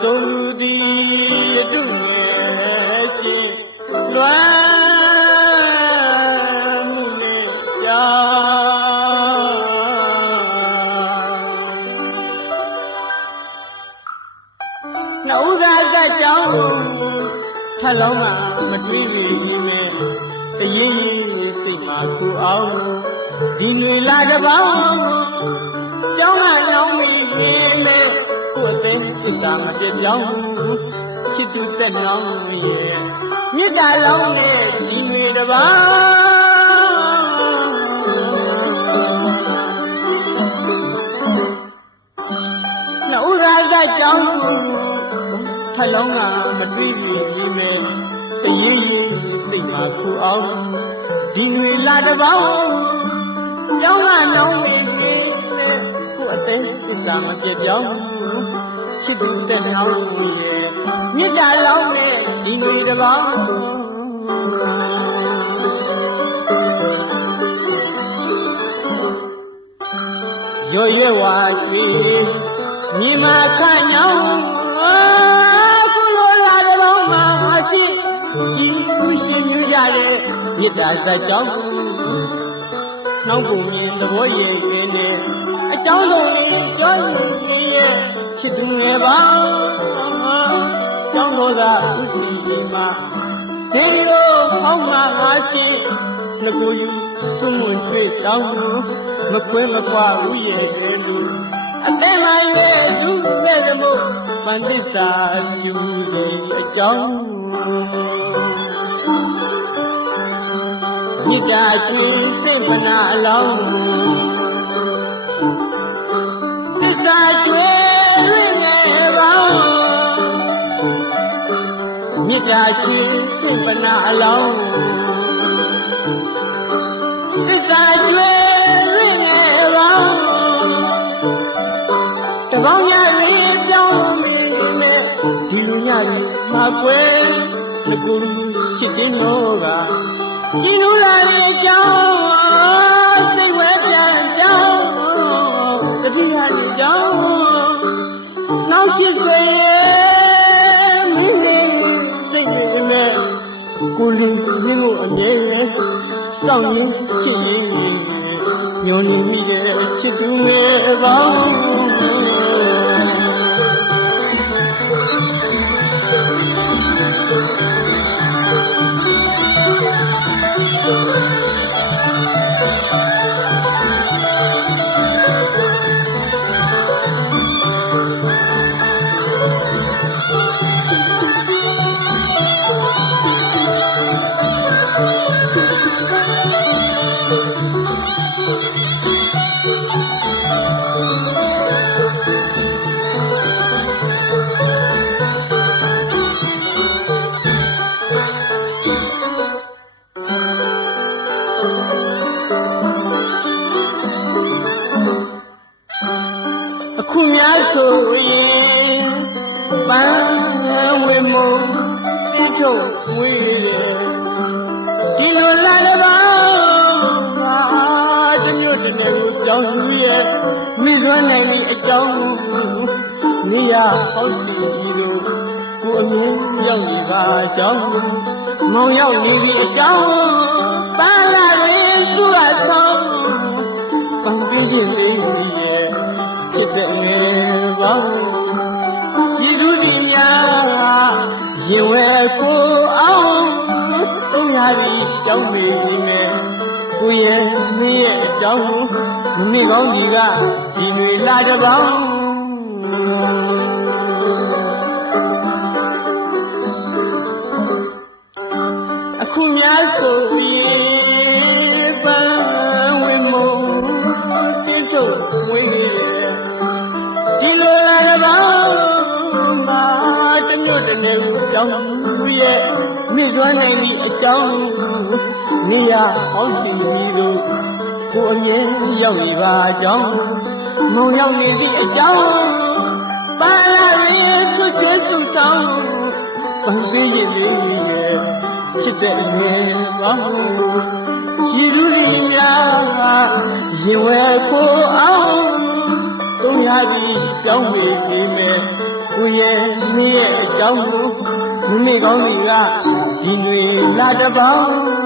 ဆိုသည်တုငယ်ချင်းလွမ်းမှုနဲ့ကြောင်းနှုတ်သာကကြောင်းထလုံးမှာမတွေးမိကြီးနဲ့တရင်ရင်စိတ်မှာကိုအောင်ဒီလူလာတပေါင်းကြောင်းကနောင်မိနေမဲ့ကိုယ် တဲ့စိတ်ကမပြပြောင်းချစ်သူတက်နောင်းရဲ့မြစ်တာလောင်းနဲ့ဒီလူတပေါင်းနှုတ်သာကကြောင်းထလုံးကမတွေးမိကြီးနဲ့တရင်ရင်စိတ်မှာကိုအောင်ဒီလူလာတပေါင်းကြောင်းကနောင်မိနေမဲ့ကိုယ်အသေးစိတ်ကမပြပြောင်း ချစ်သူတက်နောင်းရဲ့မြစ်တာလောင်းနဲ့ဒီလူတပေါင်းရွရွဝါရွေမြင်မခန့်ညောင်းကုလိုလာတပေါင်းမှာရှိဒီလူရှင်မြကြတဲ့မြစ်တာစကြောင်းနှောင်းပုံမြင်သဘောရည်ရင်တဲ့အကြောင်းဆုံးလေးပြောရင်နေရဲ့ ချစ်သူငယ်ပါကြောင်းတော်သာဥစဉ်ဒီမှာဒီလိုဟောင်းမှာငါရှိငကိုယူသုံးဝင်တွေ့တောင်းမခွဲမခွာဦးရဲ့တဲ့လူအသက်မှန်ရဲ့သူမဲ့သမို့ပန္တိစာယူဒီအကြောင်းမိတာချွေစိတ်မနာအလောင်းသစ္မိတာချွေစိတ်မနာအလောင်းသစ္စာချွေရင်းနေပါတပေါင်းများလေးပြောင်းမိနဲ့ဒီလူညကြီးမှာကွယ်ငကူချစ်တဲ့နောကဒီလူလာရဲ့ကြောင်းစိတ်ဝဲပြန်ကြောင်းတတိယရဲ့ကြောင်းနောက်ချစ်ဆွေ ကိုလူရင်းကိုအမြဲစောင့်ရင်းချစ်ရင်းမျောနေမိတဲ့ချစ်သူငယ်ပေါင်း အခုများဆိုရင်ပန်းဝေမုံပြထုတ်ဝေးတယ်ဒီလိုလာတဲ့ပါငါတမျိုးတမျိုးကိုကြောင်းယူရဲ့မိသွန်းနိုင်ပြီအကြောင်းမိရဟောစီဒီလိုကိုအမြင်ရောက်နေပါအကြောင်း မောင်ရောက်နေပြီအကြောင်းပါလာရင်သူ့အဆောင်ပန်းပြင်းချင်းလေးရဲ့ဖြစ်တဲ့ငယ်ပေါင်းဒီလူဒီများရင်ဝဲကိုအောင်သုံးရာဒီကြောင်းမိနေကိုရဲ့မင်းရဲ့အကြောင်းမမေကောင်းကြီးကဒီတွေလာတပေါင်း အခုများဆိုရင်ပန်းဝင်မုံတိတို့ဝေးတယ်ဒီလိုလာတပေါင်းမှာတမျိုးတမျိုးကြောင်းရဲ့မိစွမ်းနိုင်ဒီအကြောင်းနေရဟောင်းစီပြီးလို့ကိုအမြဲရောက်နေပါအကြောင်းမုံရောက်နေသည့်အကြောင်းပါလာရင်သူကျွေးသူဆောင်ပန်းပေးရင်လေး ရဲ့ချစ်တဲ့ငယ်ပေါင်းရှိသူတွေများရင်ဝဲကိုအောင်သုံးရသည်ကြောင်းပေပြီမယ်ကိုရဲ့မိရဲ့အကြောင်းကိုမိမိကောင်းစီကဒီတွေလာတပေါင်း